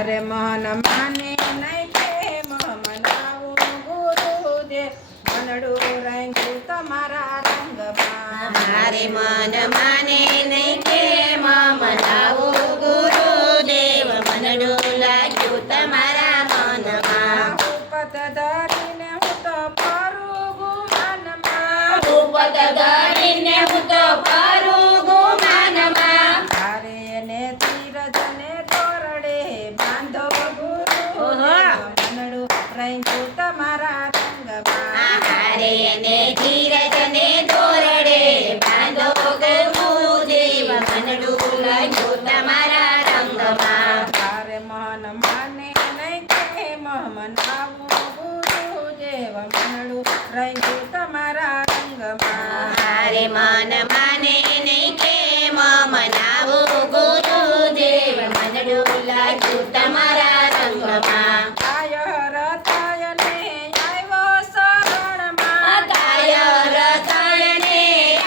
મારે મન માને નહીં કેમ મનાવું ગુરુદેવ મનડું રાંધ્યું તમારા રંગમાં. મારે મન માને નહીં કેમ મનાવું ગુરુદેવ મનડું લાગ્યું તમારા મનમાં. ઉપત ધરીને હું તો ફરું ગુમાનમાં. ઉપત ધરીને હું તો ફરું ગુમાનમાં. તારે એને ધીરજને દોરડે બાંધો ગુરુદેવ મનડું રાંધ્યું તમારા રંગમાં. હારે ને ધીરજને દોરડે બાંધો ગુરુદેવ મનડું લાગ્યું તમારા રંગમાં. તારે મન માને નહીં કેમ મનાવું ગુરુદેવ મનડું રાંધ્યું તમારા રંગમાં. હારે મન માને નહીં કેમ મનાવું ગુરુદેવ મનડું લાગ્યું તમારા રંગમાં. કાયર થાયને આવ્યો શરણમાં. કાયર થાયને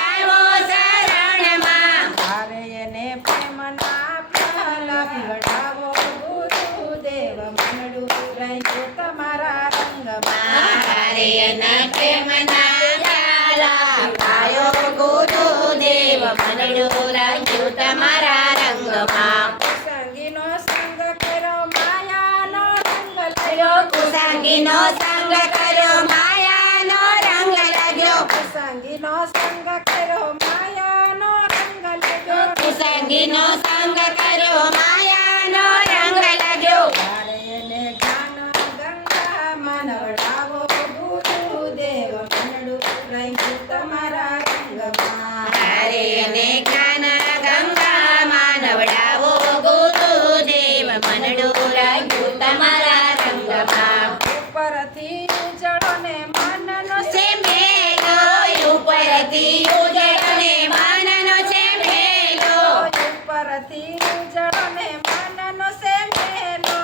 આવ્યો શરણમાં. તારે એને પ્રેમના પ્યાલા પીવડાવો ગુરુદેવ મનડું રાંધ્યું તમારા રંગમાં. હારે એના પ્રેમના પ્યાલા પાયો ગુરુદેવ મનડું લાગ્યું તમારા રંગમાં. સંગીનો સંગ કર્યો માયાનો રંગ કર્યો કુસંગીનો સંગ કર્યો માયાનો રંગ લાગ્યો. સંગીનો સંગ કર્યો માયાનો રંગ લાગ્યો. કુસંગીનો સંગ કર્યો માયાનો રંગ લાગ્યો. તારે એને જ્ઞાન ગંગામાં નવડાવો ગુરુદેવ મનડું રાંધ્યું તમારા રંગમાં. હારે એને જ્ઞાન ગંગામાં નવડાવો ગુરુદેવ મનડું લાગ્યું તમારા રંગમાં. ઉપરથી ઉજળો ને મનનો છે મેલો ઉપરથી ઉજળો ને મનનો છે મેલો. ઉપરથી ઉજળો ને મનનો છે મેલો.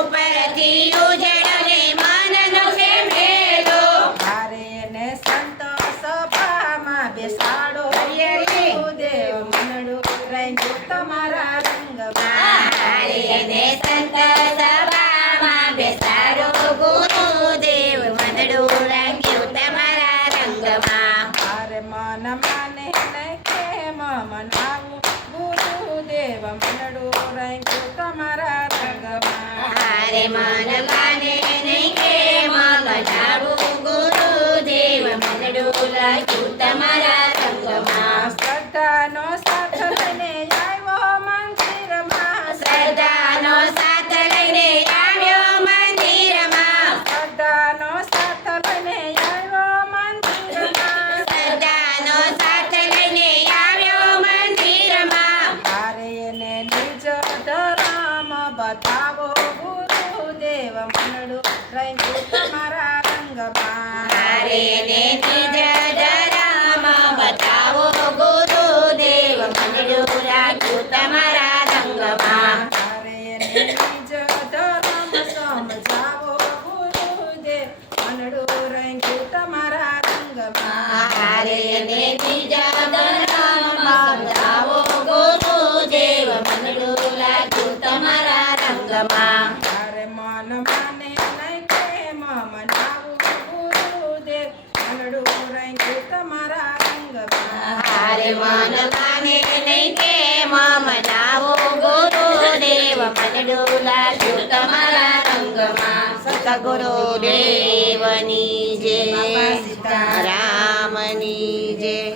ઉપરથી ઉજળો ને મનનો છે મેલો. તારે એને સંત સભામાં બેસાડો ગુરુદેવ મનડું રાંધ્યું તમારા રંગમાં. હારે એને સંત સભામાં બેસાડો ગુરુદેવ મનડું લાગ્યું તમારા રંગમાં. તારે મન માને નહીં કેમ મનાવું ગુરુદેવ મનડું રાંધ્યું તમારા રંગમાં. હારે મન માને નહીં કેમ મનાવું ગુરુદેવ મનડું લાગ્યું તમારા રંગમાં. શ્રદ્ધાનો સાથ લઈને આવ્યો મંદિરમાં. શ્રદ્ધાનો સાથ લઈને આવ્યો મંદિરમાં. શ્રદ્ધાનો સાથ લઈને આવ્યો મંદિરમાં. શ્રદ્ધાનો સાથ લઈને આવ્યો મંદિરમાં. તારે એને નિજ ધર્મ બતાવો ગુરુદેવ મનડું રાંધ્યું તમારા રંગમાં. હારે ને નિજ ધર્મ બતાવો ગુરુદેવ મનડું લાગ્યું તમારા રંગમાં. તારે એને નિજ ધર્મ સમજાવો ગુરુદેવ મનડું રાંધ્યું તમારા રંગમાં. હારે ને નિજ ધર્મ સમજાવો ગુરુદેવ મનડું લાગ્યું તમારા રંગમાં. તારે મન માને નહીં કેમ મનાવું ગુરુદેવ મનડું રાંધ્યું તમારા રંગમાં. હારે મન માને નહીં કેમ મનાવો ગુરુદેવ મનડું લાગ્યું તમારા રંગમાં. સતગુરુદેવની જય.